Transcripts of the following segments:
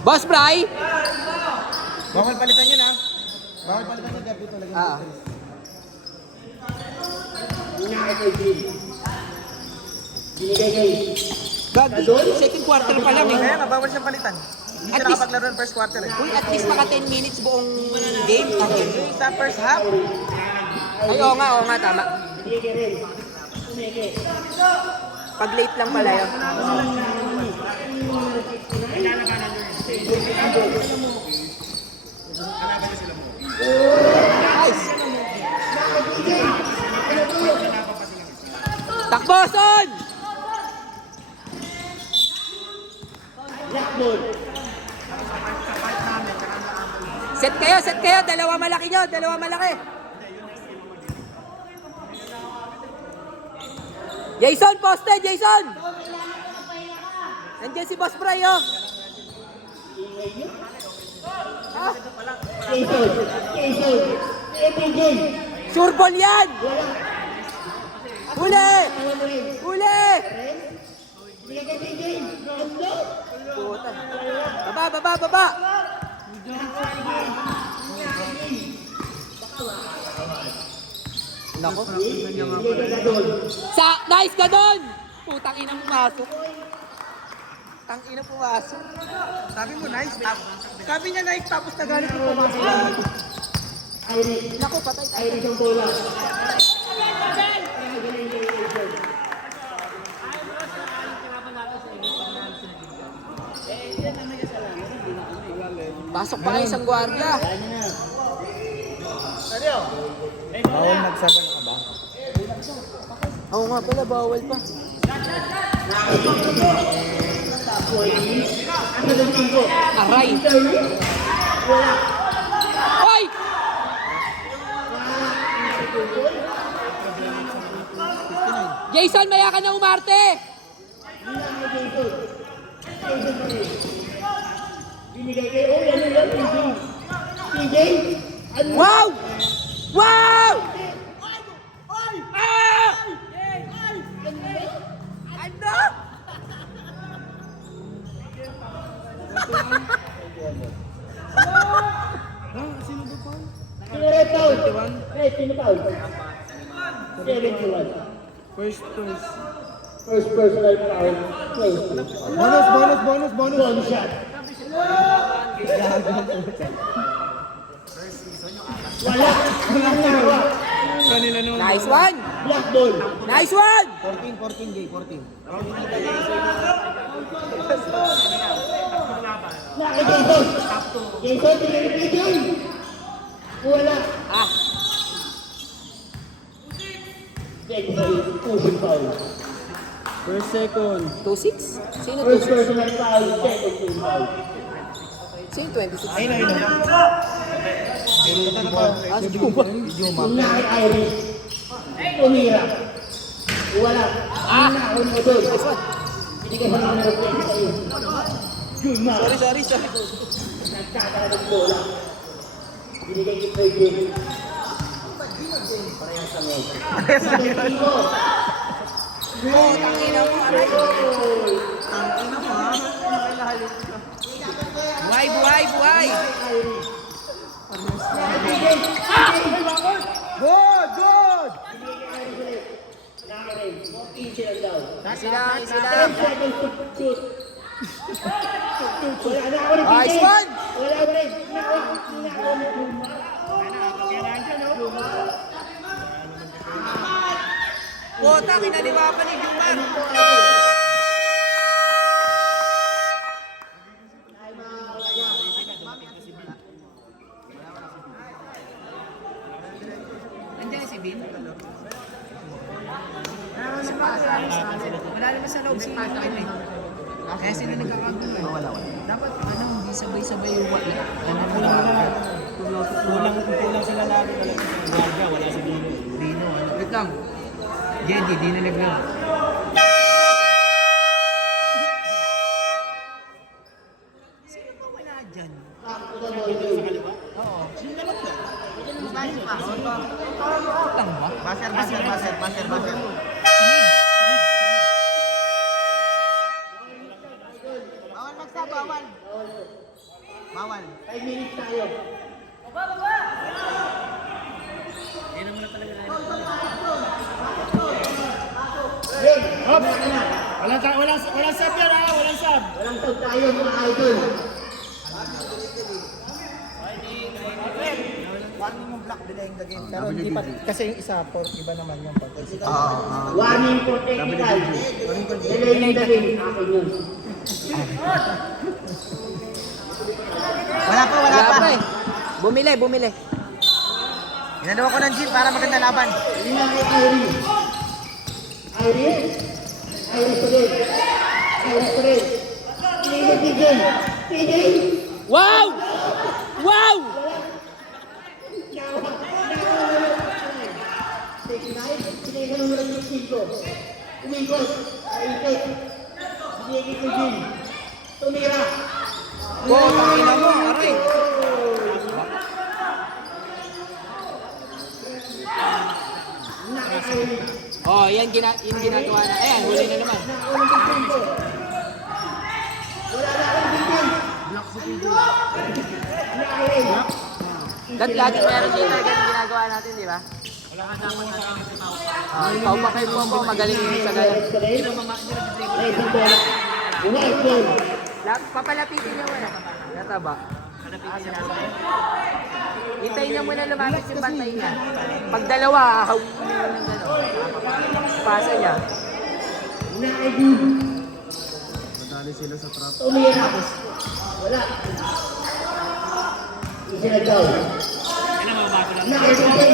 Boss Bry! Bawal palitan yun ha. Bawal palitan yun dito. God, second quarter pa lang eh. Kaya bawal siyang palitan. Hindi siya nakapaglaro ng first quarter eh. Uy, at least maka 10 minutes buong game. Okay. Sa first half. Ay, oo nga, tama. Pag late lang pala yun. Nice! Takbo, Son! Set kayo, dalawa malaki nyo, dalawa malaki. Jason, poste, Jason! Nandiyan si Boss Bry, oh. Ah. Sure ball yan! Huli! Huli! Puta. Baba! Nako. Nice ka doon! Putang ina pumasok. Sabi mo nice. Sabi niya nice tapos nagalit yung pumasok. Nako, patay tayo. Pasok pa kayo isang gwardiya. Bawal nagsabay ka ba? Oo nga pala, bawal pa. Aray! Hoy! Jason, maya ka na umarte! Wow! Wow! Ah! Ano? Sino ba pa? First personal foul. Bonus shot. Kanila nung Nice one! Black ball. Nice one! 14 gay, 14. Jason, tinipigil. Wala. Ah, Pushing foul. First, second. 2-6? Sino First 2-6? personal foul. Second team foul. Sino 26? Ayun. Ah, si Juma. Yung nakay Irish. Tumira. Wala. Ang nakon mo doon. Nice one. Binigay sa mga referee sa'yo. Juma. Sorry. Nagkakaroon ng bola. Binigay kay Fergie. Parehas kami. Sa Mexico. Oh, tangina mo. Buhay! Good! Easy lang daw. Sila. 10 seconds to shoot. Wala na ako rin. Nice one! Wala ako rin. Puta, kinaliwa pa ni Jumar. Nandiyan si Bin? Wala naman sa loob si Bin eh. Kaya sila nagkakagulo eh. Wala. Dapat hindi sabay-sabay yung wala. Kulang sila lagi talaga. Wala si Dino. Wait lang. Jedi, di na naglaro. Sino ba wala dyan? Oo. Sino na lang ba? Lang ba? Baser. Pagsa, bawal. Bawal. 5 minutes tayo. Walang sub yan ha, walang sub. Walang tag tayo mga idol. Warning yung block, delaying the game. Pero hindi pa, kasi yung isa, iba naman yung pag Warning for technical. Delaying the game. Akin yun. Wala pa. eh. Bumili. Ginagawa ko ng gym para maganda laban. Lina kay Irene. Irene? Irene pa rin. Irene pa rin. Lina Tigil. Tigil! Wow! Wow! Take knife. Sinigil mo lang yung 5. Umikot. Aitik. Sinigil ko Tigil. Tumira. Tangina mo, aray. Naka Irene. Oh, yan yung ginagawa na. Ayan, huli na naman. Nakulang ng 5. Wala na akong bigyan. Naka Irene. Lagi meron dito, ganun ginagawa natin, di ba? Ikaw pa kayo po, magaling yun sa ganun. Papalapitin niyo muna. Nataba. Hintayin niya muna lumapit yung bantay niya. Pag dalawa, hawin niyo ng gano'n. Pasa niya. Tumira. Wala. Isinagaw. Nakaitigay.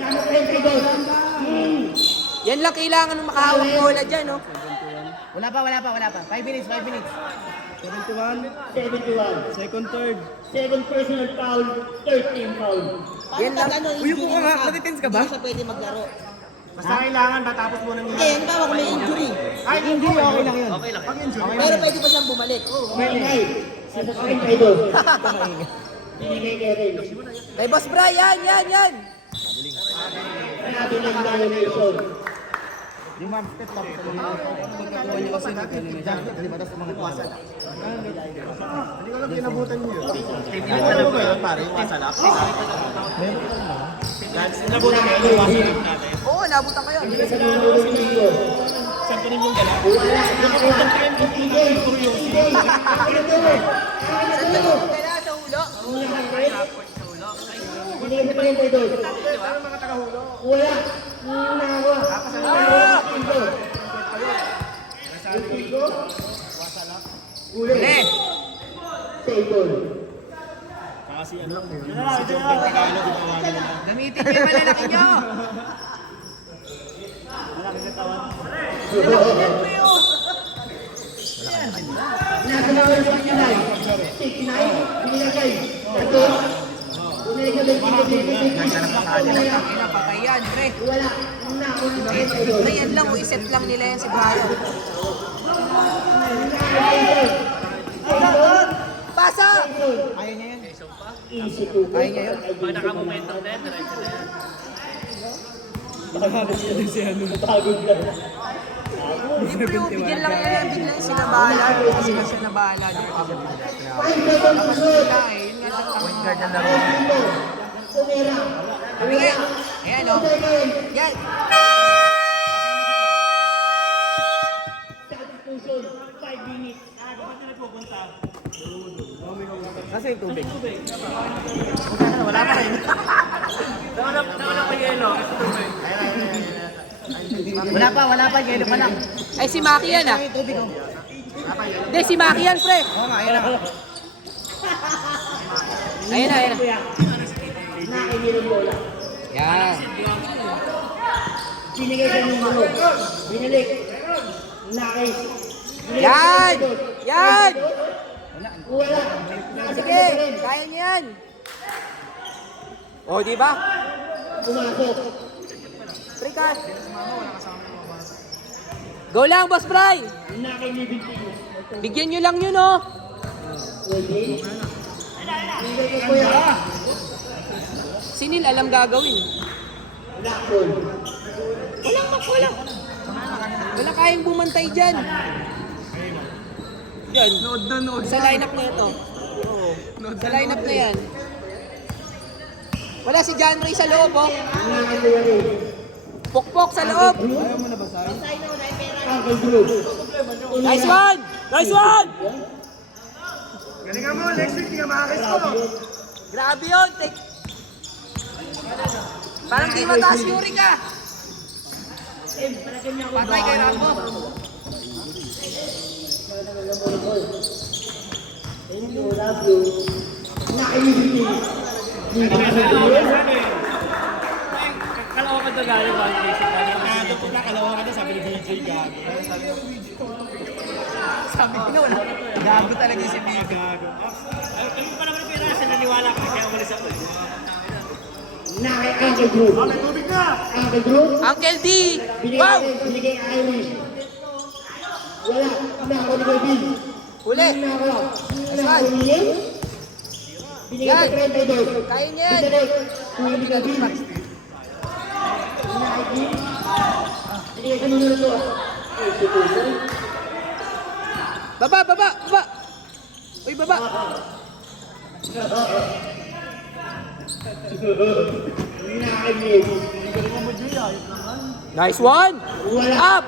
Nakaitigay. Yan lang kailangan ng makahawak bola dyan, no? Wala pa. 5 minutes. 71, 71. second, third. 7 personal foul, 13 foul. Yan lang. Uy, ko nga, natitense ka ba? Basta kailangan matapos mo ng Hindi, hindi ako may injury. Ay, hindi, okay lang yun. Pag injury. Pero pwede pa siyang bumalik. Maingay. Sasakay kayo doon. Binigay kay Ray. Kay Boss Brian, yan. Sinabi ng violation. Di ma'am, step up. Magkakawa niya kasi nag-ano na siya. Di ba? Tapos mga tuwasan. Hindi ko lang kinabutan niyo. Ano ba yun, pare? Yung wasalak? Kinabutan niyo yung wasalak natin. Oo, nabutan kayo. Hindi sa mga ulo dito. Saan pa rin yung gala? Wala. Nakuha. Itigay. Itigay. Saan ba yung kaya sa ulo? Binigay sa parin kayo doon. Wala. Nawa. Uli. Table. Kasi ano lang yun. Si Jordan Tagalo, ginawa nila. Gamitin niyo yung malalaki niyo. Nasa mga ulo niya lang. 69. Binilagay. Ito. Binilagay. Patay yan, pre. Wala. Nauna kayo doon. Pre, yan lang, iset lang nila yan si Brian. Pasa! Ayaw niya yan. Easy to go. Ayaw niya yun. Nakakabot ko din si ano. Pagod na. Siyempre, bigyan lang yan. Bigyan sila bahala. Kasi na siya na bahala. 5 seconds to go. Yun nga lang. Point guard na laro. Tumira. Bigyan. Ayan, o. Yan. Substitution. 5 minutes. Kasi yung tubig. Wala pa rin. Wala pa. Yelo pa lang. Ay, si Maki yan, ah. Yung tubig, oh. Hindi, si Maki yan, pre. Oo nga, ayun na. Ayan na. Nakinilong bola. Yan. Binigay sa numero. Binalik. Naki. Yan! Yan! Wala. Sige, kaya niya yan. O, di ba? Pumasok. Prikas. Go lang, Boss Bry. Nakinibig. Bigyan nyo lang yun, oh. Pwede. Binigay ko kuya. Sinil, alam gagawin. Blackball. Walang. Wala kayang bumantay dyan. Yan. Sa lineup na ito. Sa lineup na yan. Wala si John Ray sa loob, oh. Pukpok sa loob. Nice one! Nice one! Galingan mo, next week, hindi ka makakis ko. Grabe yun. Parang di mataas Yuri ka. Patay kay Rambo. Kalawakan na gano'n ba? Kalawakan na sabi ni BJ Gago. Sabi ko na wala. Gago talaga si Big. Gago. Ay, kayo pa naman yung pera. Sa naniwala ko. Kaya umalis ako. Uncle Drew. Uncle Drew. Uncle D! Wow! Binigay Irish. Wala. Nako ni Gabi. Uli! Nako. Nice Nako one! ni Yen. Binigay Yan. sa 32. Kaya niya yan! Binigay ni Gabi. Binigay sa numero 2. Ay, tutusan. Baba! Baba! Baba! Uy, baba! Nice one! Up!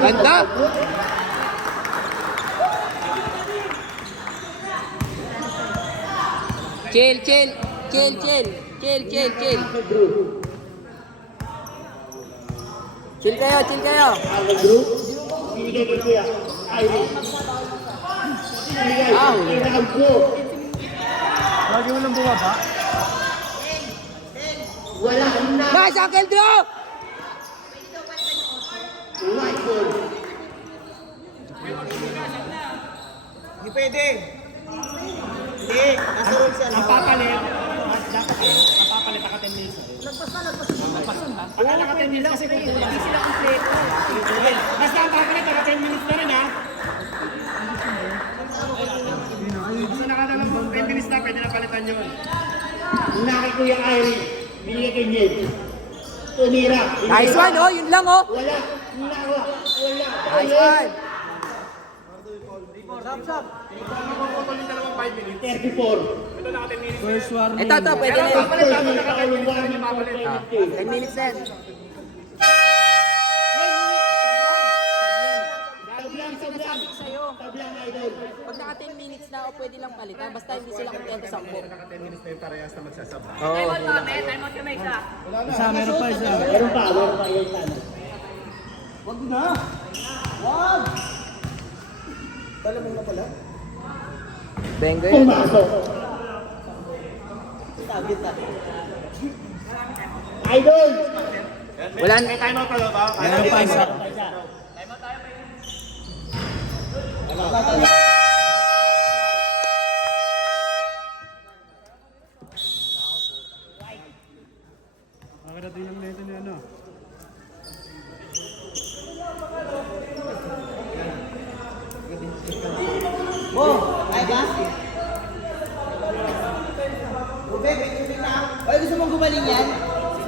Ganda! Chill, chill! Chill, chill! Chill, chill, chill! Chill kayo, chill kayo! Binigay kay Kuya. Irish. Binigay. Ow. Rambo. Lagi mo lang bumaba. Wala na. Nice, Uncle Drew! White ball. Hindi pwede. Hindi, nasa rules yan. Ang papalit. Dapat kayo. Ang papalit naka 10 minutes. Nagpasan ba? Pagka naka 10 minutes kasi kung hindi sila kompleto. Basta ang papalit naka 10 minutes na rin ha. Basta nakadalang 10 minutes na, pwede na palitan yun. Naki Kuya Irish. Binigay kay Ned. Tumira. Nice one, oh! Yun lang, oh! Wala. Nawa. Wala. Nice one! 34. Ito, ito, pwede na yun. 10 minutes na yan. Tablang idol. Pag naka 10 minutes na, o pwede lang palitan. Basta hindi sila kontento sa upo. Naka 10 minutes na yung parehas na magsasaba. Oo. Meron pa isa. Meron pa yan sana. Wag na! Wag! Dala mo na pala? Bengo yun. Pumasok. Idol! Wala na. May timeout pa ba? Meron pa isa. Makarating lang nito ni ano. Ay, gusto mong gumaling yan?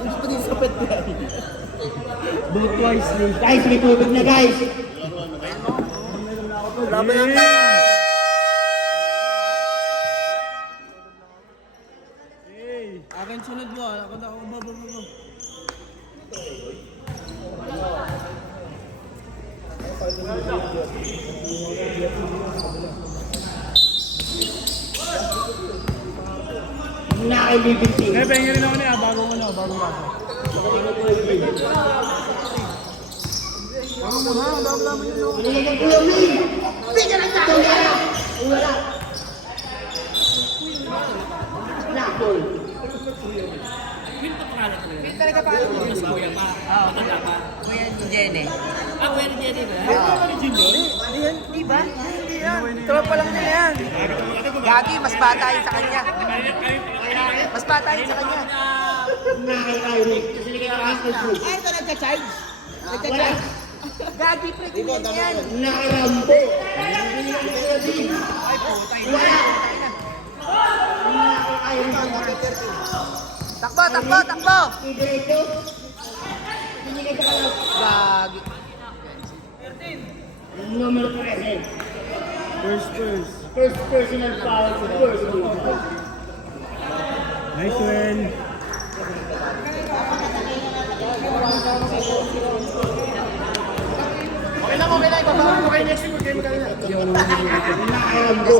Hindi pa din sa pet ko yan. Both wisely. Guys, may tubig na guys. Laban lang. Akin sunod mo. Ako na ako bababa. Nakilibig team. Eh, pengen rin ako niya. Bagong ano, bagong bago. Binigay Kuya Will. Bigyan ng tao yan. Wala. Nakol. Hindi talaga pa. Kuya pa. Oo. Kuya Jenny. Ah, Kuya Jenny ba? Di ba? Hindi yan. Tropa lang nila yan. Gagi, mas bata yun sa kanya. Mas bata yun sa kanya. Nakil-Irish. Kasi nagkaya ka Uncle Drew. Ay, ito nagka-charge. Wala. Gagi, pretty man yan. Nakarambo. Ay, puta. Wala. Takbo, takbo, takbo! Diretso. Binigay sa kalas. Gagi. Numero 13. First. First personal foul sa first quarter. Nice win. Okay lang. Ibabago mo kayo next week. Game ka na. Nakarambo.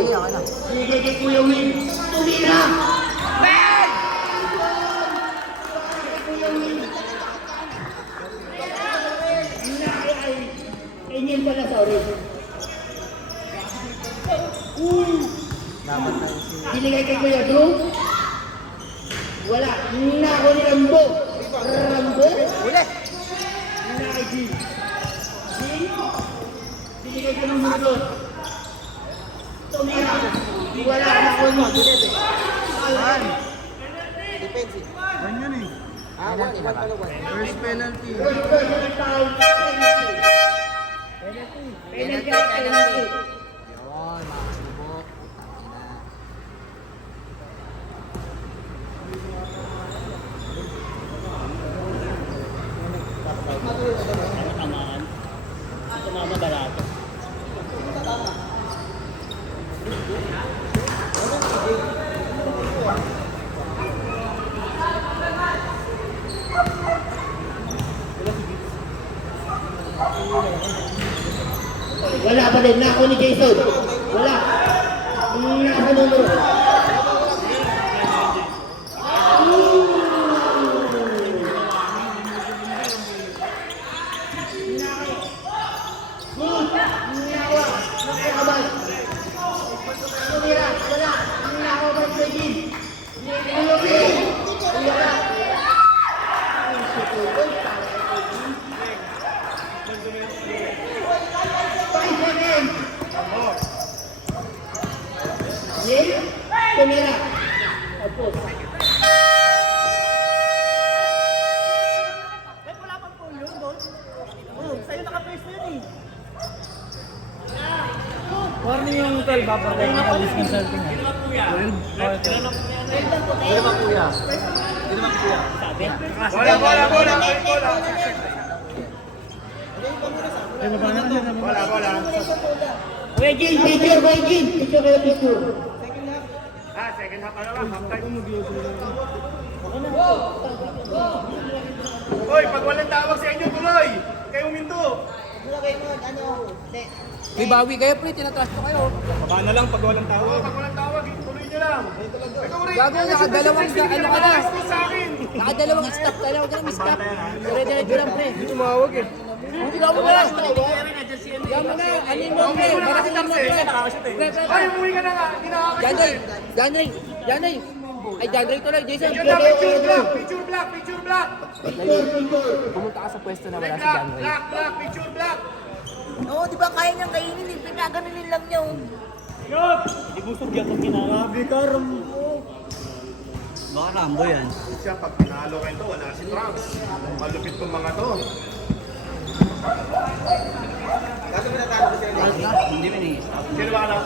Binigay kay Kuya Will. Tumira! Ben! Kuya Will. Ingin pala sa orin. Binigay kay Kuya Drew. Wala. Nako ni Rambo. Rambo. Uli! Nako kay G. G. Binigay kay numero 2. Tumira. Wala. Nako ni. One yun eh. First penalty. First personal foul. Penalty. Penalty. Yun, mga subok. Ina. Tumama barato. Wala pa din. Nako ni Jason. Wala. Nako numero. Tumira. Opo. Warning yung 12 ba? Para yung nakalis consulting. 12? Bola. Eh, baba na siya. Bola. Kuya Jin, picture, Kuya Jin. Picture kayo, picture. Second half na lang. Half time. Hoy, pag walang tawag sa inyo, tuloy. Kayo uminto. May bawi kayo, pre. Tinatrash ko kayo. Baba na lang pag walang tawag. Pag walang tawag, tuloy nyo lang. Ikaw rin. Gago, nakadalawang ano ka na. Sa akin. Nakadalawang stop ka na. Huwag ka na stop. Dire-diretso lang, pre. Hindi tumawag eh. Hindi ka mo na. Yan mo na. Anin mo, pre. Barasin mo, pre. Pre. Ay, umuwi ka na nga. Hindi nakakasya. Janay. Ay, Janay tuloy. Jason. Picture black. Pumunta ka sa pwesto na wala si Black, Janay. picture black. Oo, di ba kaya niyang kainin eh. Pinaganunin lang niya. oh. Grabe ka, Rambo. Siya, pag pinalo kayo to, wala si Trunks. Malupit tong mga to. Sino ba ka